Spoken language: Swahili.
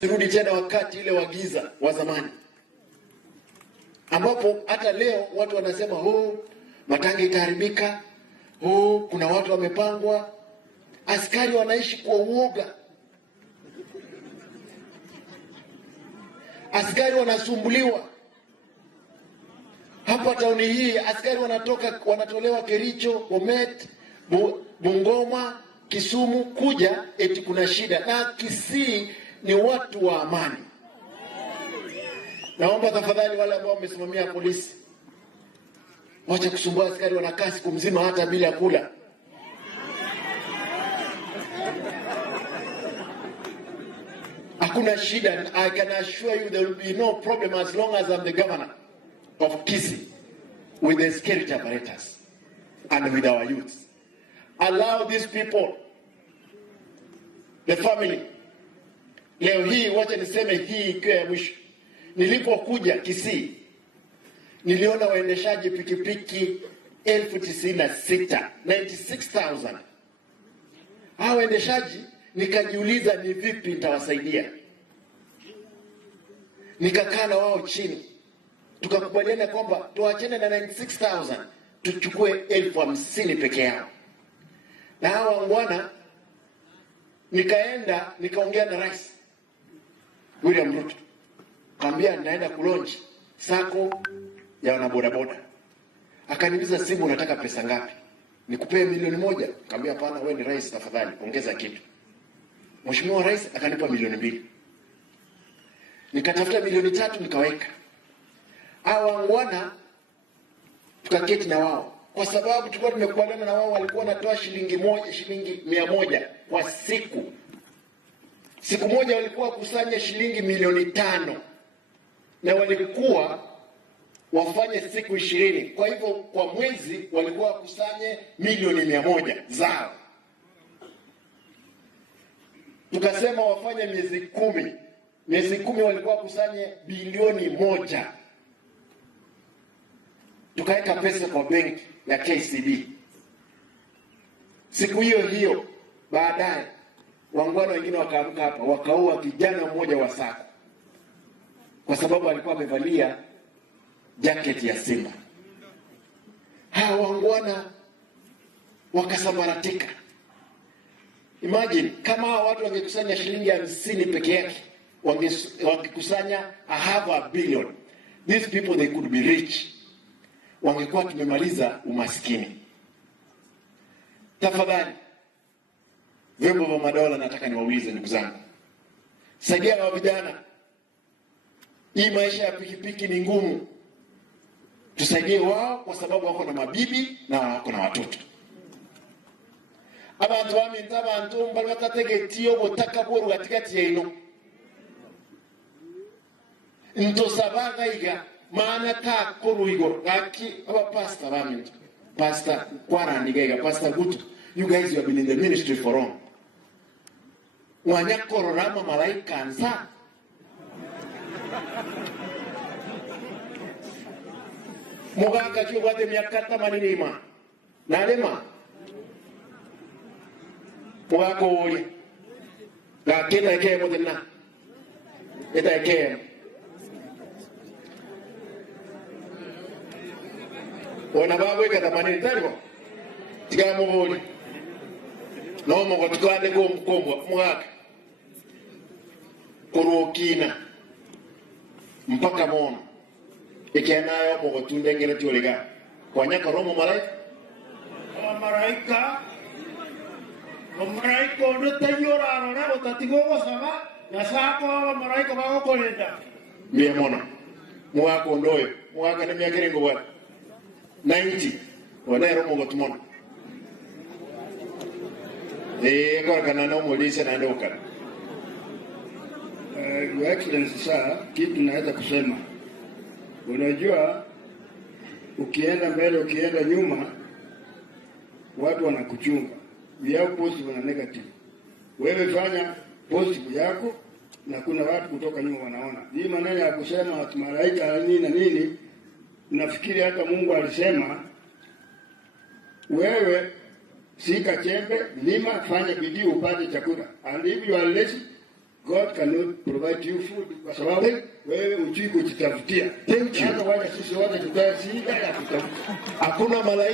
Turudi tena wakati ile wa giza wa zamani, ambapo hata leo watu wanasema Matanga itaharibika, kuna watu wamepangwa. Askari wanaishi kwa uoga, askari wanasumbuliwa. Hapa tauni hii askari wanatolewa Kericho, Bomet, Bungoma, Kisumu kuja eti kuna shida, na Kisii ni watu wa amani. Naomba tafadhali wale ambao wamesimamia polisi, wacha kusumbua askari, wanakaa siku mzima hata bila kula. Hakuna shida. I can assure you there will be no problem as long as I'm the governor of Kisii, with the security apparatus and with our youths. Allow these people, the family. Leo hii wacha niseme hii ikiwa ya mwisho. Nilipokuja Kisii, niliona waendeshaji pikipiki 96,000, 96,000. Hao waendeshaji nikajiuliza ni vipi nitawasaidia. Nikakaa na wao chini, tukakubaliana kwamba tuachane na 96,000, tuchukue 50,000 peke yao. Na hao wangwana nikaenda nikaongea na Rais William Ruto, kaambia naenda kulonji sako ya wanabodaboda. Akaniuliza, simu unataka pesa ngapi? Nikupee milioni 1? Kaambia hapana, wewe ni rais, tafadhali ongeza kitu. Mheshimiwa Rais akanipa milioni 2. Nikatafuta milioni 3 nikaweka. Hao wangwana tukaketi na wao, kwa sababu tulikuwa tumekubaliana na wao, walikuwa wanatoa shilingi 100 kwa siku. Siku moja walikuwa kusanya shilingi milioni 5, na walikuwa wafanye siku 20. Kwa hivyo kwa mwezi walikuwa kusanye milioni 100 zao. Tukasema wafanye miezi 10. Miezi 10 walikuwa kusanye bilioni 1. Tukaweka pesa kwa benki ya KCB. Siku hiyo hiyo baadaye wangwana wengine wakaamka hapa, wakaua kijana mmoja wa Sako kwa sababu alikuwa amevalia jacket ya Simba. Hawa wangwana wakasambaratika. Imagine kama watu wangekusanya shilingi 50 peke yake, wangekusanya 500 billion. These people, they could be rich. Wangekuwa tumemaliza umaskini. Tafadhali vyombo vya madola, nataka niwaulize ndugu zangu, saidia wa vijana. Hii maisha ya pikipiki ni ngumu, tusaidie wao, kwa sababu wako na mabibi na wako na watoto. Abantu baminza abantu mbali batategetiyo botaka bworu gatigati yaino ntosabaga iga maana ta koruigo gaki aba pastor baminza pastor kwaraniga iga pastor Gutu, you guys, you have been in the ministry for long. Wanya kororama malaika nza muganga kyo gwate myaka 80 nalema mwako uli lakini eke mudina ita eke wana babu ika 80 talibo tika mubuli no mo tukande ko mkombo mwaka kurukina mpaka mono ikianayo mo tundengere tyoliga kwanyaka romo malaika Maraiko nutayora arora utatigo wasaba nasako maraiko bago kolenda mie mona mwako ndoyo mwaka ni miaka ngo bwana 90 wanaero mo gotumono kwa kana na mulisa na ndoka. Your Excellency sir, kitu naweza kusema, unajua ukienda mbele ukienda nyuma watu wanakuchunga. We have positive na negative. Wewe fanya positive yako na kuna watu kutoka nyuma wanaona. Hii maneno ya kusema malaika nini na nini, nafikiri hata Mungu alisema wewe sika chembe, lima, fanya bidii upate chakula. And if you are lazy, God cannot provide you food kwa sababu wewe hujui kujitafutia. Thank you. Hata wale sisi wote tutazi ya kutafuta. Hakuna malaika